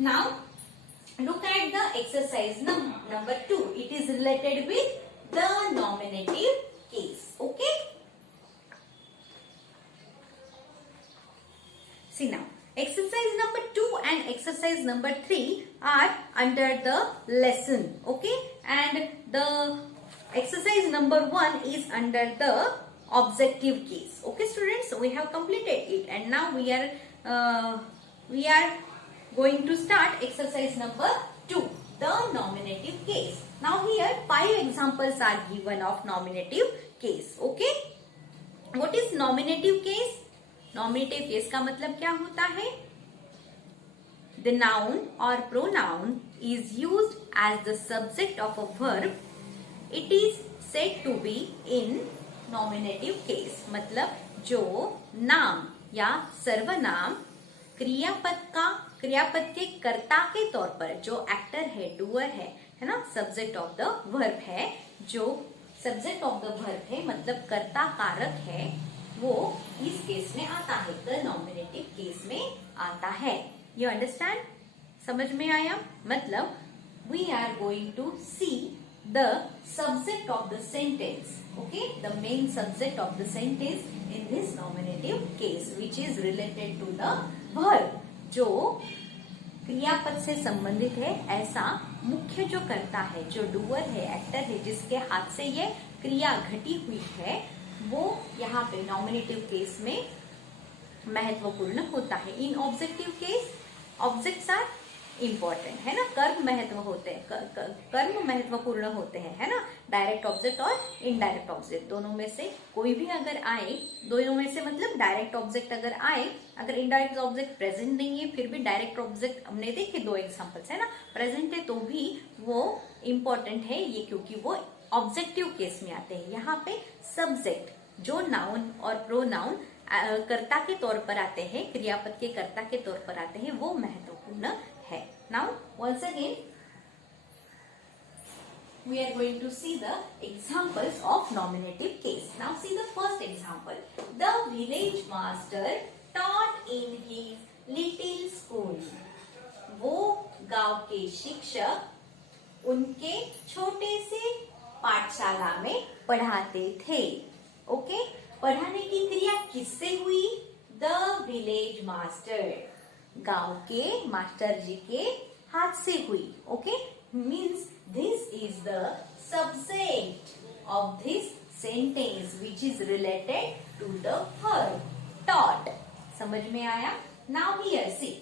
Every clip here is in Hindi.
Now look at the exercise number 2. It is related with the nominative case. Okay. See now, exercise number 2 and exercise number 3 are under the lesson. Okay. And the exercise number 1 is under the objective case. Okay students, we have completed it and now we are going to start exercise number 2, the nominative case. Now here 5 examples are given of nominative case. Okay. What is nominative case? Nominative case का मतलब क्या होता है? The noun or pronoun is used as the subject of a verb. It is said to be in nominative case. मतलब जो नाम या सर्वनाम क्रियापद के कर्ता के तौर पर जो एक्टर है, डूअर है ना, सब्जेक्ट ऑफ द वर्ब है, जो सब्जेक्ट ऑफ द वर्ब है मतलब कर्ता कारक है, वो इस केस में आता है, द नॉमिनेटिव केस में आता है. You understand? समझ में आया? मतलब we are going to see the subject of the sentence. Okay, the main subject of the sentence in this nominative case which is related to the verb. जो क्रियापद से संबंधित है, ऐसा मुख्य जो कर्ता है, जो डूअर है, एक्टर है, जिसके हाथ से ये क्रिया घटी हुई है, वो यहाँ पे नॉमिनेटिव केस में महत्वपूर्ण होता है. In objective case objects are important, है ना, कर्म महत्व होते हैं, कर्म महत्वपूर्ण होते हैं, है ना. डायरेक्ट ऑब्जेक्ट और इनडायरेक्ट ऑब्जेक्ट दोनों में से कोई भी अगर आए, दोनों में से मतलब डायरेक्ट ऑब्जेक्ट अगर आए, अगर इनडायरेक्ट ऑब्जेक्ट प्रेजेंट नहीं है फिर भी डायरेक्ट ऑब्जेक्ट, हमने देखे 2 एग्जांपल्स है ना, प्रेजेंट है तो भी वो इम्पोर्टेंट है ये, क्योंकि वो ऑब्जेक्टिव केस में आते हैं. यहाँ पे सब्जेक्ट जो नाउन और प्रोनाउन कर्ता के तौर पर आते हैं, क्रियापद के कर्ता के तौर पर आते हैं, वो महत्वपूर्ण है. Now once again we are going to see the examples of nominative case. Now see the first example. The village master taught in his little school. वो गांव के शिक्षक उनके छोटे से पाठशाला में पढ़ाते थे. ओके, पढ़ाने की क्रिया किससे हुई? द विलेज मास्टर, गांव के मास्टर जी के हाथ से हुई. Okay, means this is the subject of this sentence which is related to the verb taught. समझ में आया? Now here see,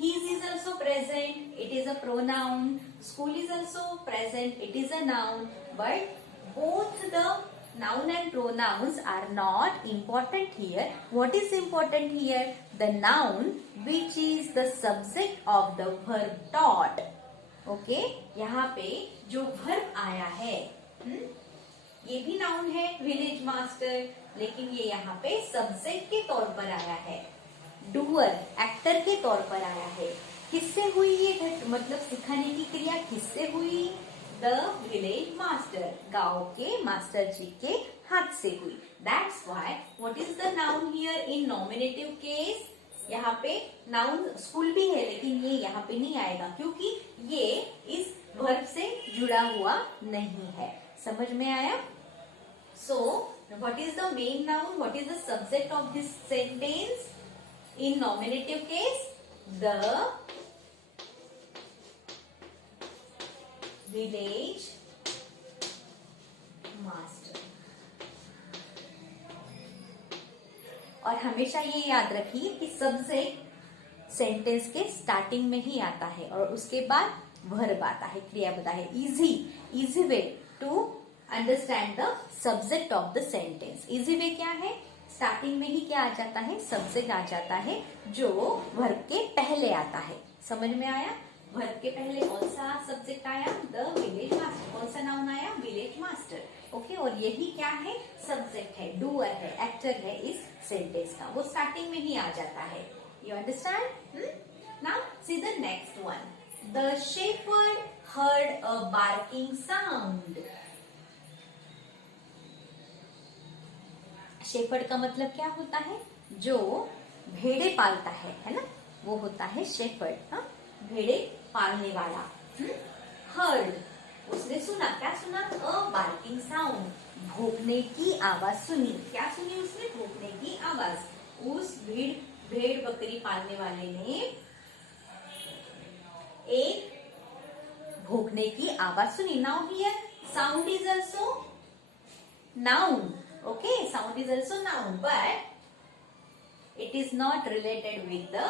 his is also present, it is a pronoun. School is also present, it is a noun. But both the noun and pronouns are not important here. What is important here? The noun which is the subject of the verb taught. Okay, यहाँ पे जो verb आया है, ये भी noun है village master, लेकिन ये यहाँ पे subject के तौर पर आया है, doer actor के तौर पर आया है. किससे हुई ये मतलब सिखाने की क्रिया किससे हुई? द विलेज मास्टर, गांव के मास्टर जी के हाथ से हुई. That's why what is the noun here in nominative case? यहाँ पे नाउन स्कूल भी है, लेकिन ये यहाँ पे नहीं आएगा क्योंकि ये इस वर्ब से जुड़ा हुआ नहीं है. समझ में आया? So what is the main noun, what is the subject of this sentence in nominative case? The village master. और हमेशा ये याद रखिए कि सब्जेक्ट सेंटेंस के स्टार्टिंग में ही आता है और उसके बाद वर्ब आता है, क्रिया आता है. Easy way to understand the subject of the sentence. Easy way क्या है? स्टार्टिंग में ही क्या आ जाता है? सब्जेक्ट आ जाता है जो वर्ब के पहले आता है. समझ में आया? वर्ब के पहले कौन सा सब्जेक्ट आया? The village master. कौन सा नाउन आया? Village master. ओके, और यही क्या है? सब्जेक्ट है, डूअर है, एक्टर है इस सेंटेंस का. वो स्टार्टिंग में ही आ जाता है. You understand? Now see the next one. The shepherd heard a barking sound. Shepherd का मतलब क्या होता है? जो भेड़े पालता है ना, वो होता है शेफर्ड. भेड़े पालने वाला। हर्ड, उसने सुना, क्या सुना? अ बार्किंग साउंड, भौंकने की आवाज सुनी। क्या सुनी उसने? भौंकने की आवाज। उस भेड़ बकरी पालने वाले ने एक भौंकने की आवाज सुनी। Now here sound is also noun. Okay, sound is also noun, but it is not related with the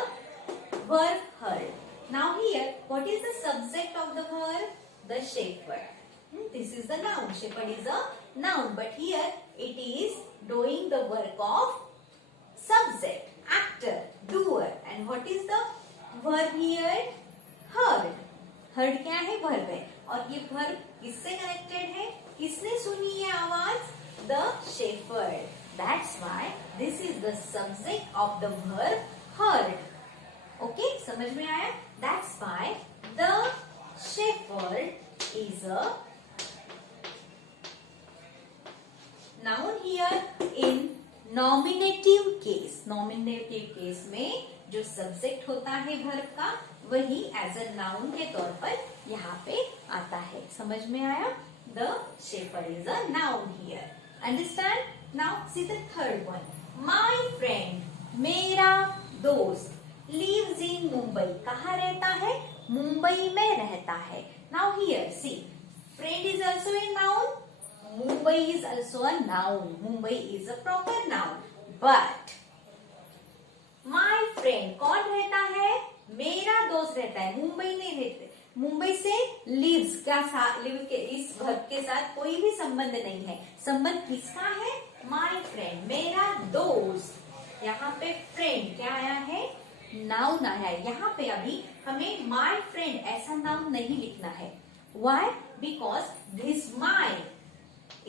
verb heard. Now here, what is the subject of the verb? The shepherd. This is the noun. Shepherd is a noun, but here it is doing the work of subject, actor, doer. And what is the verb here? Heard. Heard क्या है? verb है। और ये verb किससे connected है? किसने सुनी ये आवाज? The shepherd. That's why this is the subject of the verb heard. Okay, समझ में आया? That's why the shepherd is a noun here in nominative case. Nominative case में जो subject होता है verb का, वही as a noun के तौर पर यहाँ पे आता है। समझ में आया? The shepherd is a noun here. Understand? Now see the third one. My friend, मेरा दोस्त, lives in Mumbai. कहाँ रहता है? मुंबई में रहता है। Now here see, friend is also a noun. Mumbai is also a noun. Mumbai is a proper noun. But my friend कौन रहता है? मेरा दोस्त रहता है, मुंबई नहीं रहते। मुंबई से लिव्स का लिव के इस वर्ब के साथ कोई भी संबंध नहीं है। संबंध किसका है? माय फ्रेंड, मेरा दोस्त। यहाँ पे फ्रेंड क्या आया है? नाउन आया है। यहाँ पे अभी हमें माय फ्रेंड ऐसा नाउन नहीं लिखना है। Why? Because this my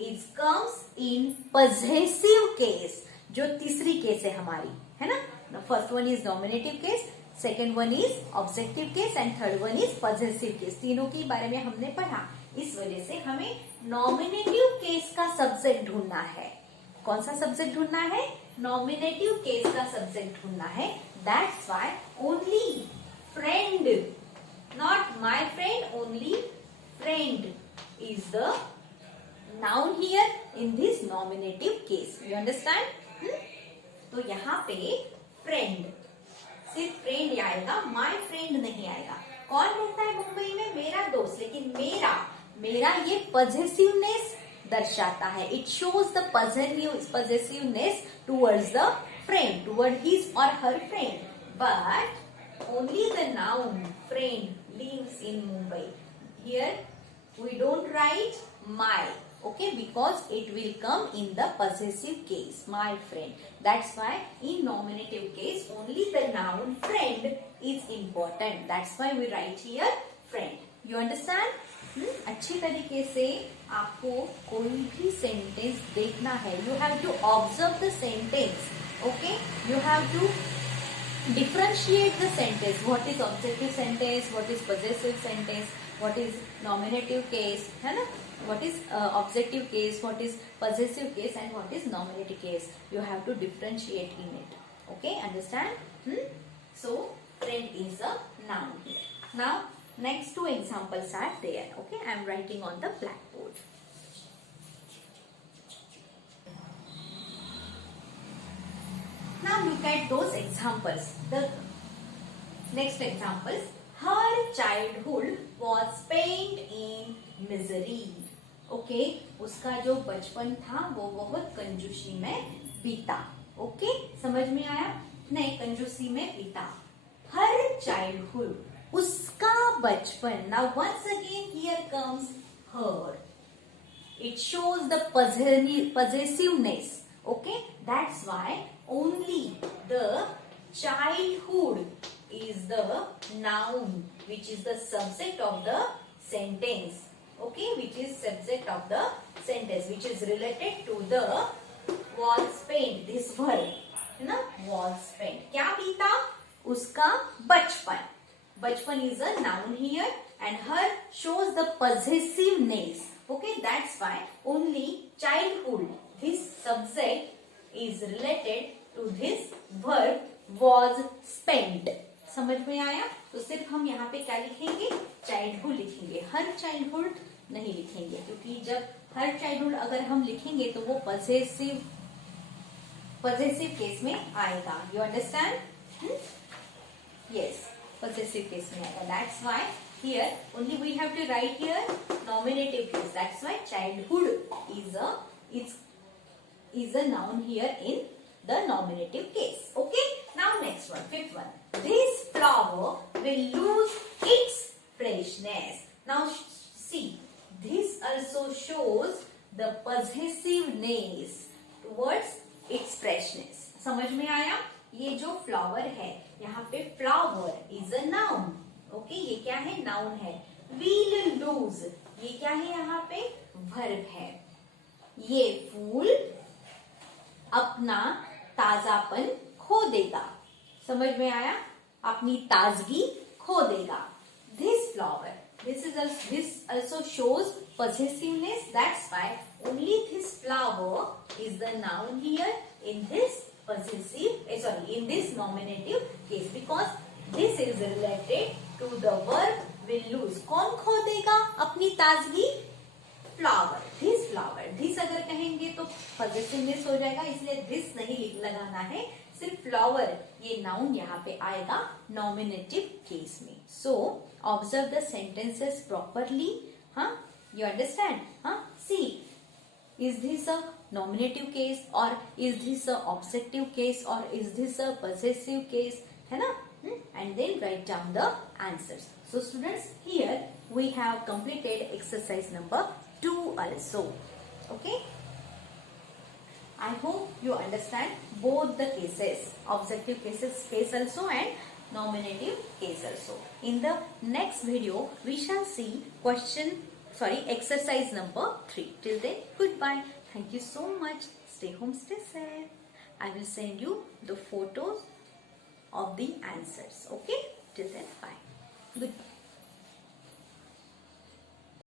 is comes in possessive case, जो तीसरी केस है हमारी, है ना। First one is nominative case, second one is objective case and third one is possessive case. तीनों के बारे में हमने पढ़ा। इस वजह से हमें नॉमिनेटिव केस का सब्जेक्ट ढूंढना है। कौन सा सब्जेक्ट ढूंढना है? नॉमिनेटिव केस का सब्जेक्ट ढूंढना है। That's why only friend, not my friend, only friend is the noun here in this nominative case. You understand? तो यहाँ पे फ्रेंड, सिर्फ फ्रेंड आएगा, माय फ्रेंड नहीं आएगा। कौन रहता है मुंबई में? मेरा दोस्त। लेकिन मेरा ये पजेसिवनेस दर्शाता है। It shows the possessiveness towards the friend, towards his और her friend. But only the noun friend lives in Mumbai. Here we don't write my, okay, because it will come in the possessive case, my friend. That's why in nominative case only the noun friend is important. That's why we write here friend. You understand? अच्छी तरीके से आपको कोई भी सेंटेंस देखना है। You have to observe the sentence. Okay? You have to differentiate the sentence. What is objective sentence? What is possessive sentence? What is nominative case? है ना? What is objective case? What is possessive case? And what is nominative case? You have to differentiate in it. Okay? Understand? So friend is a noun here. Now next two examples are there. Okay? I am writing on the blackboard. Now look at those examples. The next examples. Her childhood was spent in misery. Okay? उसका जो बचपन था वो बहुत कंजूसी में बीता। Okay? समझ में आया? नहीं, कंजूसी में बीता। Her childhood, उसका बचपन। Now once again here comes her. It shows the possessiveness. Okay? That's why only the childhood is the noun which is the subject of the sentence. Okay? Which is subject of the sentence, which is related to the was spent, this verb, है ना? Was spent. क्या बीता? उसका बचपन। बचपन is a noun here and her shows the possessiveness. Okay? That's why only childhood, this subject is related to this verb was spent. समझ में आया? तो सिर्फ हम यहाँ पे क्या लिखेंगे, चाइल्डहुड लिखेंगे, हर चाइल्डहुड नहीं लिखेंगे, क्योंकि जब हर चाइल्डहुड अगर हम लिखेंगे तो वो पजेसिव केस में आएगा. You understand? Yes, possessive case में आएगा. That's why here only we have to write here nominative case. That's why childhood is a noun here in the nominative case. Okay, now next one, fifth one. This flower will lose its freshness. Now see, this also shows the possessiveness towards its freshness. समझ में आया? ये जो flower है, यहाँ पे flower is a noun. Okay, ये क्या है? नाउन है. will lose, ये क्या है? यहाँ पे वर्ब है. ये फूल अपना ताजापन खो देगा. समझ में आया? अपनी ताजगी खो देगा. This flower, this also shows possessiveness. That's why only this flower is the noun here in this in this nominative case, because this is related to the verb will lose. कौन खो देगा अपनी ताजगी? फ्लावर. This flower. दिस अगर कहेंगे तो पॉजिटिवनेस हो जाएगा, इसलिए दिस नहीं लगाना है, सिर्फ फ्लावर ये नाउन यहाँ पे आएगा नॉमिनेटिव केस में. So observe the sentences properly. हाँ, यू अंडरस्टैंड? हाँ, सी, is this a nominative case or is this a objective case or is this a possessive case? है ना? And then write down the answers. So students, here we have completed exercise number 2 also. Okay, I hope you understand both the cases, objective case also and nominative case also. In the next video we shall see exercise number 3. Till then, goodbye. Thank you so much. Stay home, stay safe. I will send you the photos of the answers. Okay, till then, bye. Goodbye.